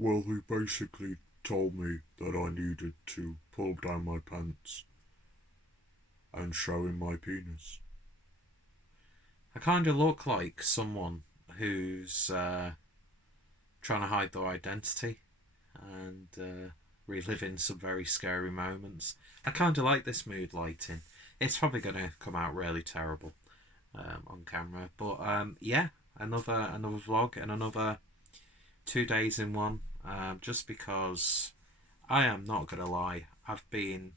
Well, he basically told me that I needed to pull down my pants and show him my penis. I kind of look like someone who's trying to hide their identity and reliving some very scary moments. I kind of like this mood lighting. It's probably going to come out really terrible on camera, but yeah, another vlog and another 2 days in one. Just because I am not going to lie, I've been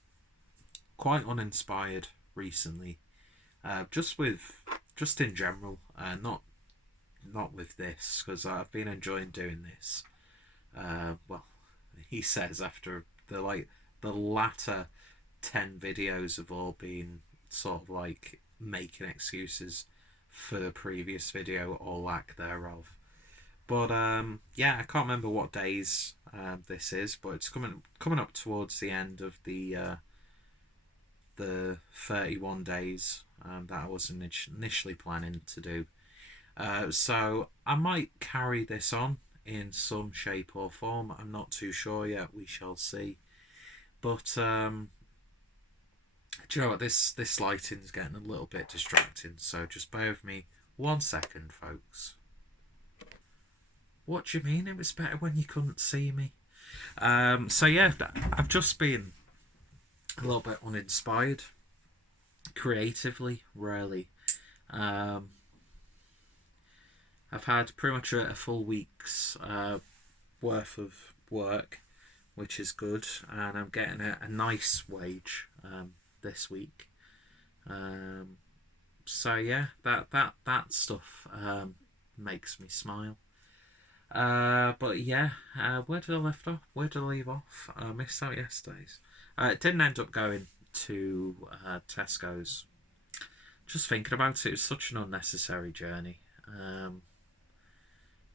quite uninspired recently. Just in general, not with this because I've been enjoying doing this. Well, he says after the latter 10 videos have all been sort of like making excuses for the previous video or lack thereof. But yeah, I can't remember what days this is, but it's coming up towards the end of the 31 days that I was initially planning to do. So I might carry this on in some shape or form. I'm not too sure yet. We shall see. But do you know what? This lighting's getting a little bit distracting. So just bear with me 1 second, folks. What do you mean? It was better when you couldn't see me. So yeah, I've just been a little bit uninspired creatively, really. Um, I've had pretty much a full week's worth of work, which is good, and I'm getting a nice wage this week. Um, so yeah, that stuff makes me smile. But yeah, where did I left off? Where did I leave off? I missed out yesterday's. It didn't end up going to Tesco's. Just thinking about it, it was such an unnecessary journey.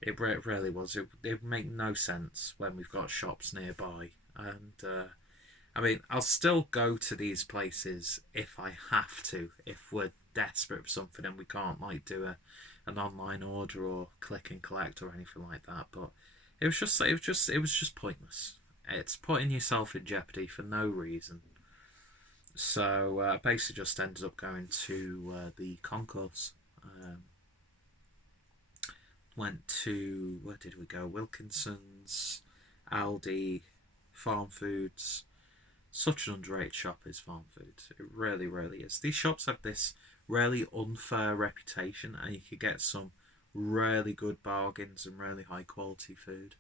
It really was. It would make no sense when we've got shops nearby. And I mean, I'll still go to these places if I have to, if we're desperate for something and we can't like do an online order or click and collect or anything like that. But it was just pointless. It's putting yourself in jeopardy for no reason. So I basically just ended up going to the concourse. Um, Went to, where did we go? Wilkinson's, Aldi, Farm Foods. Such an underrated shop is Farm Foods. It really, really is. These shops have this really unfair reputation, and you could get some really good bargains and really high quality food.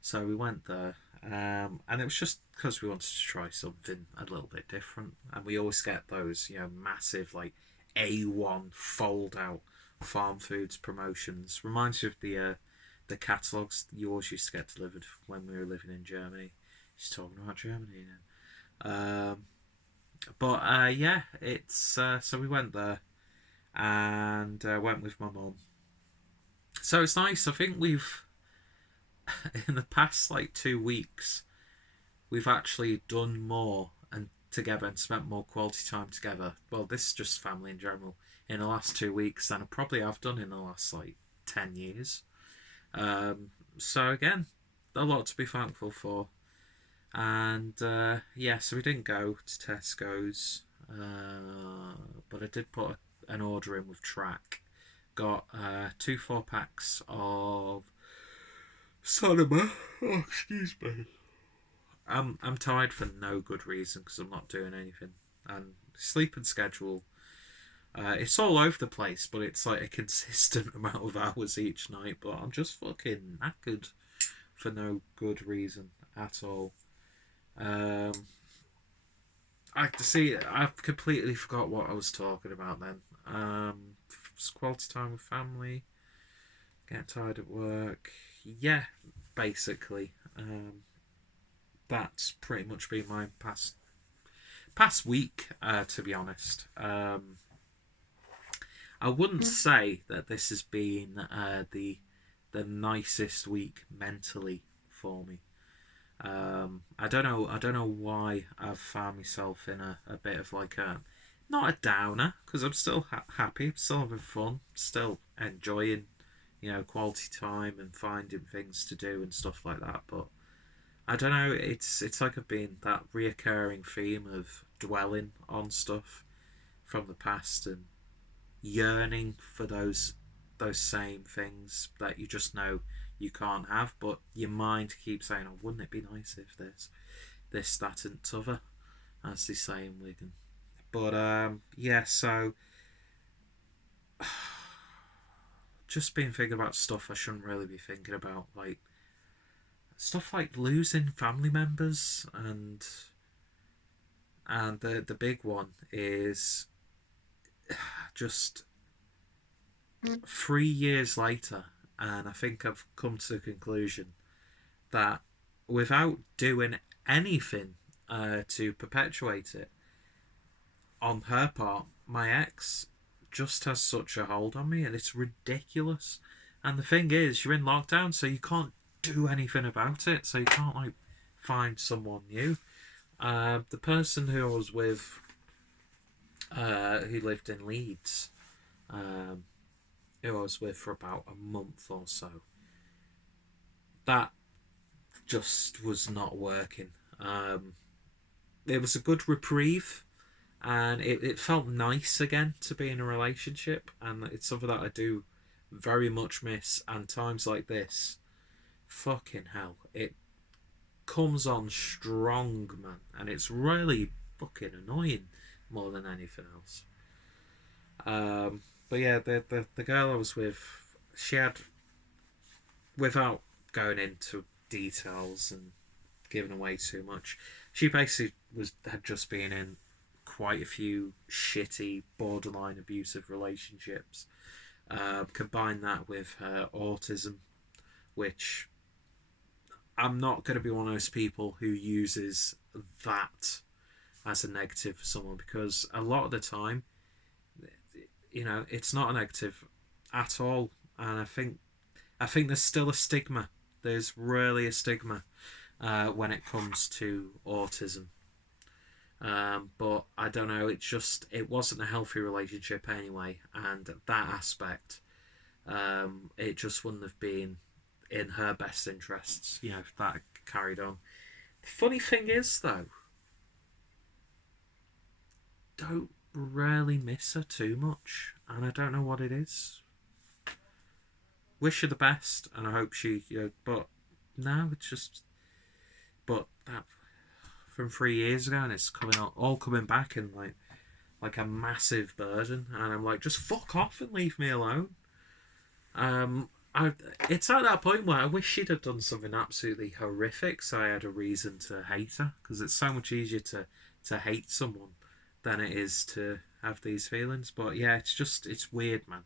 So we went there, and it was just because we wanted to try something a little bit different. And we always get those, massive like A1 fold out farm foods promotions. Reminds you of the catalogs you always used to get delivered when we were living in Germany. He's talking about Germany now. But yeah, it's so we went there and went with my mum. So it's nice. I think we've in the past like 2 weeks we've actually done more and together and spent more quality time together. Well, this is just family in general in the last 2 weeks than I probably have done in the last like 10 years. So again, a lot to be thankful for. And yeah, so we didn't go to Tesco's, but I did put an order in with Track. Got 2 4 packs of Sonoma. Oh, excuse me. I'm tired for no good reason because I'm not doing anything. And sleeping schedule, it's all over the place, but it's like a consistent amount of hours each night. But I'm just fucking knackered for no good reason at all. Um, I see. I've completely forgot what I was talking about then. Quality time with family. Get tired at work. Yeah, basically. That's pretty much been my past week. To be honest, I wouldn't say that this has been the nicest week mentally for me. I don't know. I don't know why I've found myself in a bit of like a not a downer because I'm still happy, still having fun, still enjoying quality time and finding things to do and stuff like that. But I don't know. It's like I've been that reoccurring theme of dwelling on stuff from the past and yearning for those same things that you just know you can't have, but your mind keeps saying, "Oh, wouldn't it be nice if there's this, that, and t'other," as they say in Wigan. But yeah. So just been thinking about stuff I shouldn't really be thinking about, like stuff like losing family members, and the big one is just 3 years later, and I think I've come to the conclusion that without doing anything to perpetuate it on her part, my ex just has such a hold on me, and it's ridiculous. And the thing is, you're in lockdown, so you can't do anything about it. So you can't like find someone new. The person who I was with, who lived in Leeds, who I was with for about a month or so, that just was not working. It was a good reprieve, and it felt nice again to be in a relationship, and it's something that I do very much miss. And times like this, fucking hell, it comes on strong, man, and it's really fucking annoying more than anything else. But yeah, the girl I was with, she had, without going into details and giving away too much, she basically had just been in quite a few shitty, borderline abusive relationships. Combine that with her autism, which I'm not going to be one of those people who uses that as a negative for someone, because a lot of the time, it's not a negative at all. And I think there's still a stigma. There's really a stigma when it comes to autism. But I don't know. It wasn't a healthy relationship anyway, and that aspect, it just wouldn't have been in her best interests, if that carried on. The funny thing is, though, don't really miss her too much, and I don't know what it is. Wish her the best, and I hope she, but no, it's just, but that from 3 years ago, and it's all coming back in like a massive burden, and I'm like, just fuck off and leave me alone. It's at that point where I wish she'd have done something absolutely horrific, so I had a reason to hate her, because it's so much easier to hate someone than it is to have these feelings. But yeah, it's weird, man,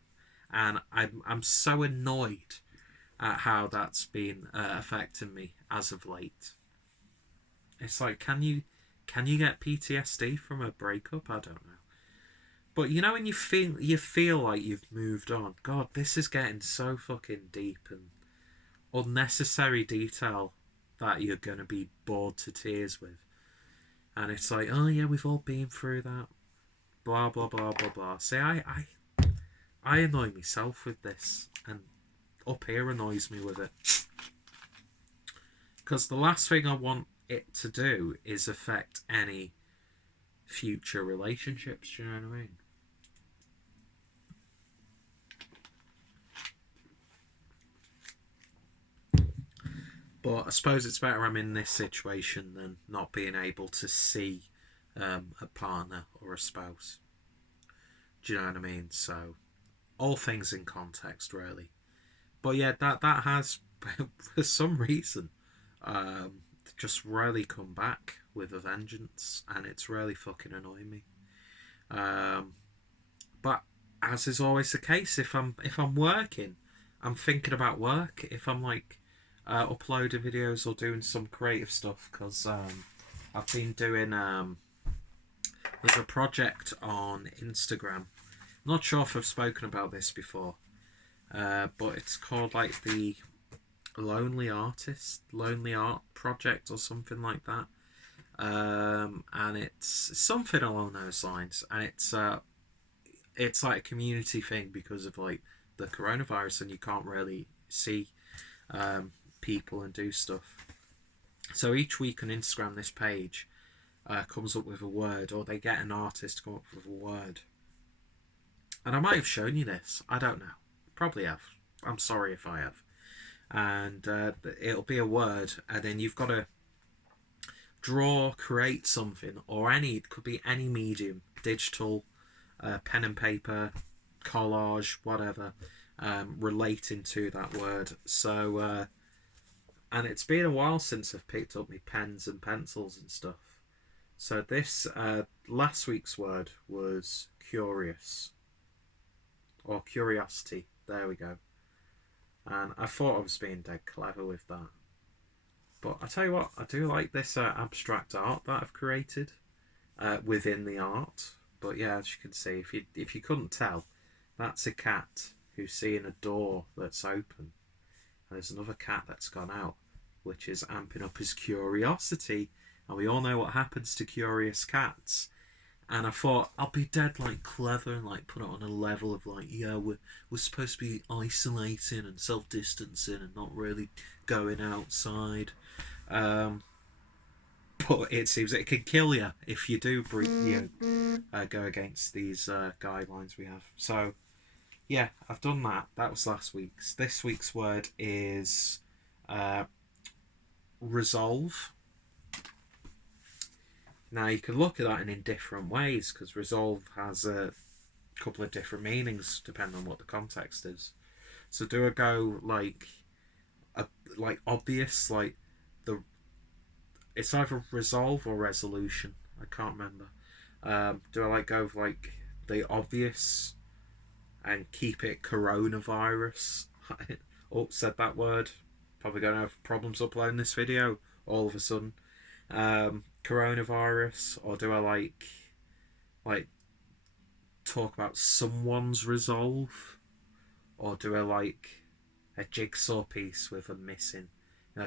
and I'm so annoyed at how that's been affecting me as of late. It's like, can you get PTSD from a breakup? I don't know. But when you feel like you've moved on. God, this is getting so fucking deep and unnecessary detail that you're gonna be bored to tears with. And it's like, oh yeah, we've all been through that. Blah blah blah blah blah. See, I annoy myself with this, and up here annoys me with it. Because the last thing I want it to do is affect any future relationships. Do you know what I mean? But I suppose it's better I'm in this situation than not being able to see a partner or a spouse. Do you know what I mean? So, all things in context, really. But yeah, that has, for some reason, just really come back with a vengeance, and it's really fucking annoying me. But as is always the case, if I'm working, I'm thinking about work. If I'm like uploading videos or doing some creative stuff, because I've been doing there's a project on Instagram. I'm not sure if I've spoken about this before, but it's called like the Lonely Art Project or something like that. And it's something along those lines, and it's like a community thing because of like the coronavirus and you can't really see people and do stuff. So each week on Instagram, this page comes up with a word, or they get an artist to come up with a word. And I might have shown you this. I don't know. Probably have. I'm sorry if I have. And it'll be a word, and then you've got to draw, create something, or it could be any medium, digital, pen and paper, collage, whatever, relating to that word. So, and it's been a while since I've picked up my pens and pencils and stuff. So this, last week's word was curious, or curiosity. There we go. And I thought I was being dead clever with that. But I tell you what, I do like this abstract art that I've created within the art. But yeah, as you can see, if you couldn't tell, that's a cat who's seeing a door that's open. And there's another cat that's gone out, which is amping up his curiosity. And we all know what happens to curious cats. And I thought I'll be dead like clever and like put it on a level of like, yeah, we're supposed to be isolating and self-distancing and not really going outside. But it seems it can kill you if you do go against these guidelines we have. So yeah, I've done that. That was last week's. This week's word is resolve. Now you can look at that in different ways, because resolve has a couple of different meanings depending on what the context is. So do I go like obvious, like it's either resolve or resolution. I can't remember. Do I like go like the obvious and keep it coronavirus? Oh, said that word. Probably gonna have problems uploading this video all of a sudden. Coronavirus, or do I like talk about someone's resolve, or do I like a jigsaw piece with a missing,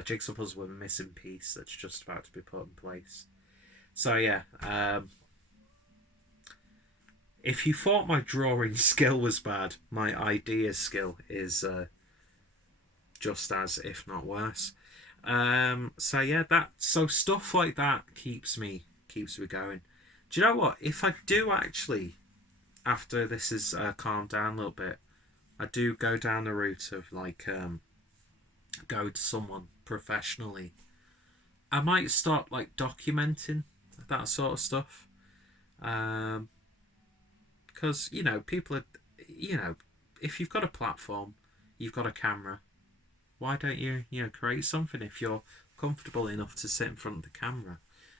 jigsaw puzzle with a missing piece that's just about to be put in place? So yeah, if you thought my drawing skill was bad, my idea skill is just as, if not worse. So yeah, so stuff like that keeps me going. Do you know what? If I do actually, after this is calmed down a little bit, I do go down the route of like go to someone professionally. I might start like documenting that sort of stuff, because people are, if you've got a platform, you've got a camera. Why don't you, create something if you're comfortable enough to sit in front of the camera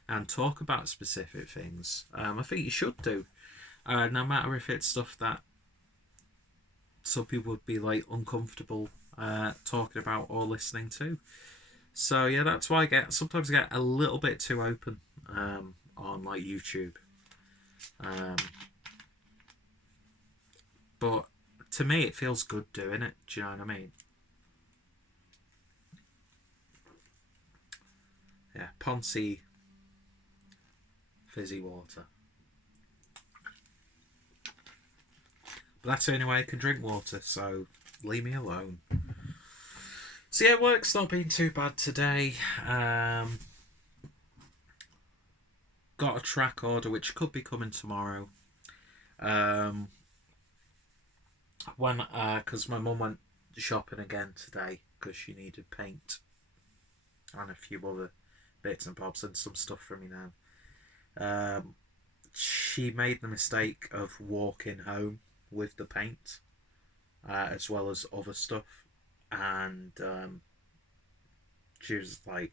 and talk about specific things? I think you should do, no matter if it's stuff that some people would be like uncomfortable talking about or listening to. So yeah, that's why sometimes I get a little bit too open on like YouTube. But to me, it feels good doing it. Do you know what I mean? Yeah, Ponzi fizzy water. But that's the only way I can drink water, so leave me alone. So yeah, work's not been too bad today. Got a track order which could be coming tomorrow. Because my mum went shopping again today because she needed paint and a few other bits and bobs and some stuff from me now. She made the mistake of walking home with the paint as well as other stuff, and she was like,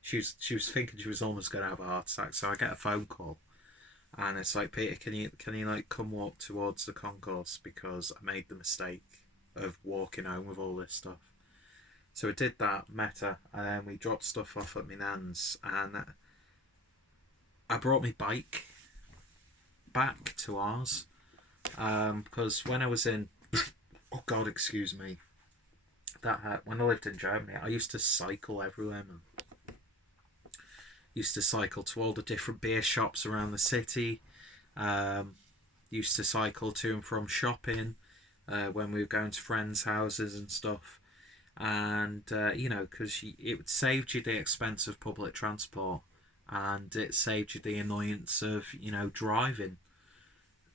she was thinking she was almost going to have a heart attack. So I get a phone call and it's like, Peter, can you like come walk towards the concourse because I made the mistake of walking home with all this stuff. So we did that, met her, and then we dropped stuff off at my nan's, and I brought my bike back to ours, because when I was in, oh God, excuse me, when I lived in Germany, I used to cycle everywhere, man. Used to cycle to all the different beer shops around the city, used to cycle to and from shopping, when we were going to friends' houses and stuff. And, because it saved you the expense of public transport, and it saved you the annoyance of, driving.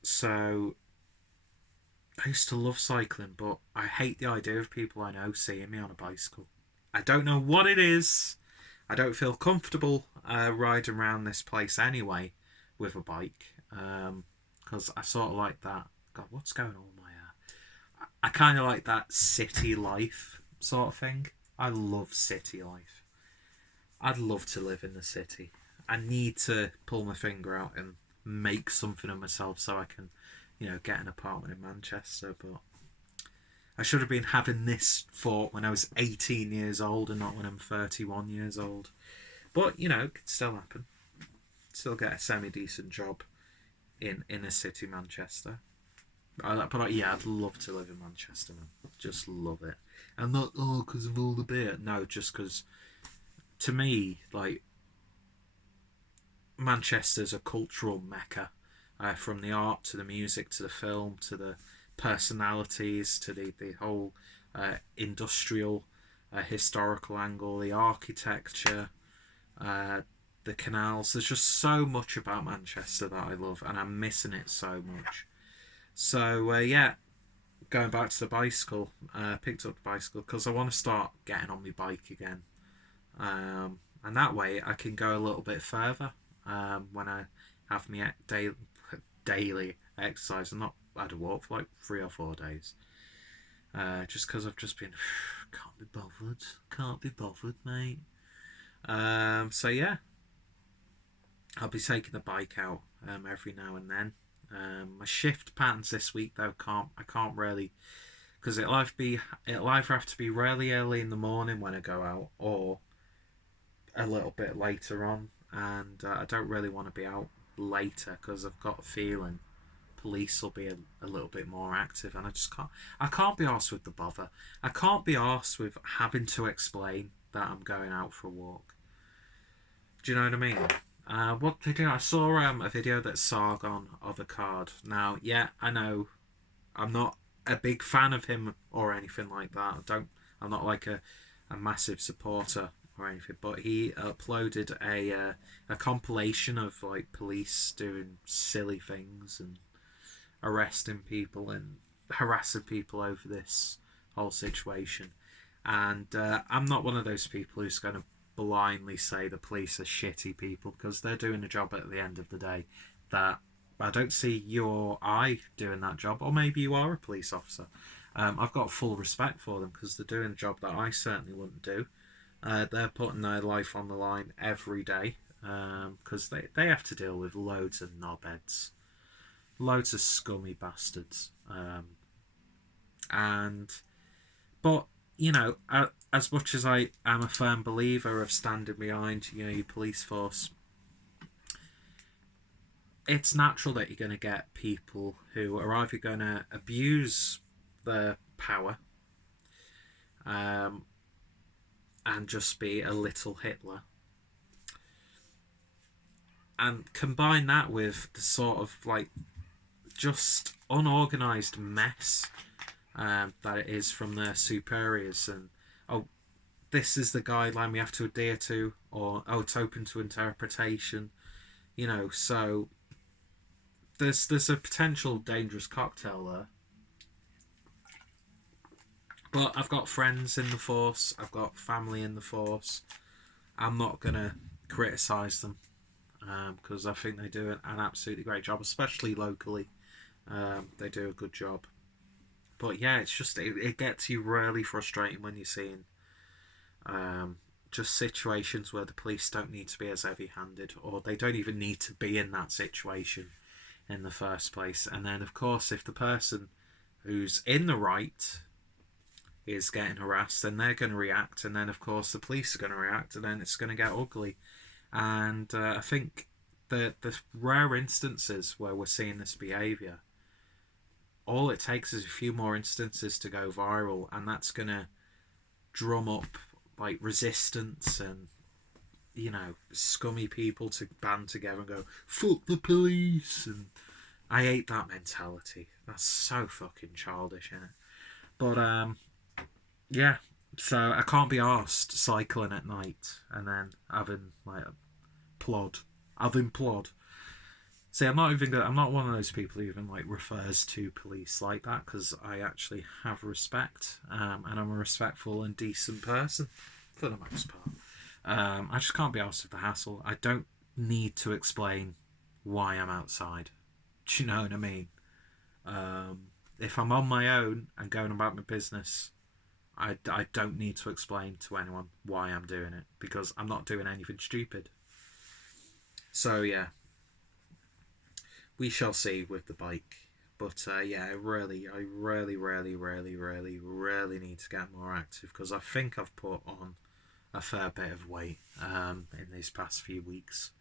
So I used to love cycling, but I hate the idea of people I know seeing me on a bicycle. I don't know what it is. I don't feel comfortable riding around this place anyway with a bike, because I sort of like that. God, what's going on with my hair? I kind of like that city life sort of thing. I love city life. I'd love to live in the city. I need to pull my finger out and make something of myself so I can, get an apartment in Manchester. But I should have been having this thought when I was 18 years old and not when I'm 31 years old. But, it could still happen. Still get a semi-decent job in inner city Manchester. But yeah, I'd love to live in Manchester, man. Just love it. And not, because of all the beer. No, just because, to me, like, Manchester's a cultural mecca. From the art to the music to the film to the personalities to the whole industrial historical angle, the architecture, the canals. There's just so much about Manchester that I love, and I'm missing it so much. So yeah, going back to the bicycle, picked up the bicycle because I want to start getting on my bike again, and that way I can go a little bit further when I have my daily exercise. I'm not had a walk for like 3 or 4 days. Just because I've just been can't be bothered, mate. So yeah, I'll be taking the bike out every now and then. My shift patterns this week though I can't really, because it'll either have to be really early in the morning when I go out or a little bit later on, and I don't really want to be out later because I've got a feeling police will be a little bit more active, and I can't be arsed with the bother. I can't be arsed with having to explain that I'm going out for a walk. Do you know what I mean? What video? I saw a video that Sargon of Akkad. Now, yeah, I know I'm not a big fan of him or anything like that. I'm not like a massive supporter or anything, but he uploaded a compilation of like police doing silly things and arresting people and harassing people over this whole situation. And I'm not one of those people who's going to blindly say the police are shitty people, because they're doing a job at the end of the day that I don't see you or I doing that job, or maybe you are a police officer. I've got full respect for them because they're doing a job that I certainly wouldn't do. They're putting their life on the line every day because they have to deal with loads of knobheads, loads of scummy bastards. But as much as I am a firm believer of standing behind your police force, it's natural that you're going to get people who are either going to abuse their power and just be a little Hitler, and combine that with the sort of like just unorganized mess that it is from their superiors, and this is the guideline we have to adhere to, or it's open to interpretation, so there's a potential dangerous cocktail there. But I've got friends in the force, I've got family in the force. I'm not gonna criticise them because I think they do an absolutely great job, especially locally. They do a good job. But yeah, it's just it gets you really frustrating when you're seeing just situations where the police don't need to be as heavy-handed, or they don't even need to be in that situation in the first place. And then, of course, if the person who's in the right is getting harassed, then they're going to react, and then, of course, the police are going to react, and then it's going to get ugly. And I think the rare instances where we're seeing this behaviour, all it takes is a few more instances to go viral, and that's going to drum up like resistance and scummy people to band together and go fuck the police and I hate that mentality. That's so fucking childish, innit? But yeah. So I can't be arsed cycling at night and then having like a plod, having plod. See, I'm not one of those people who even like refers to police like that because I actually have respect, and I'm a respectful and decent person for the most part. I just can't be asked with the hassle. I don't need to explain why I'm outside. Do you know what I mean? If I'm on my own and going about my business, I don't need to explain to anyone why I'm doing it because I'm not doing anything stupid. So yeah, we shall see with the bike. But yeah, I really need to get more active because I think I've put on a fair bit of weight in these past few weeks.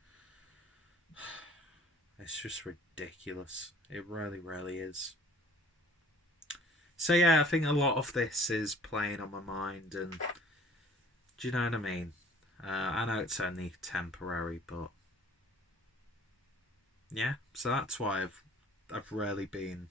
It's just ridiculous. It really is. So yeah, I think a lot of this is playing on my mind, and do you know what I mean? I know it's only temporary, but yeah. So that's why I've really been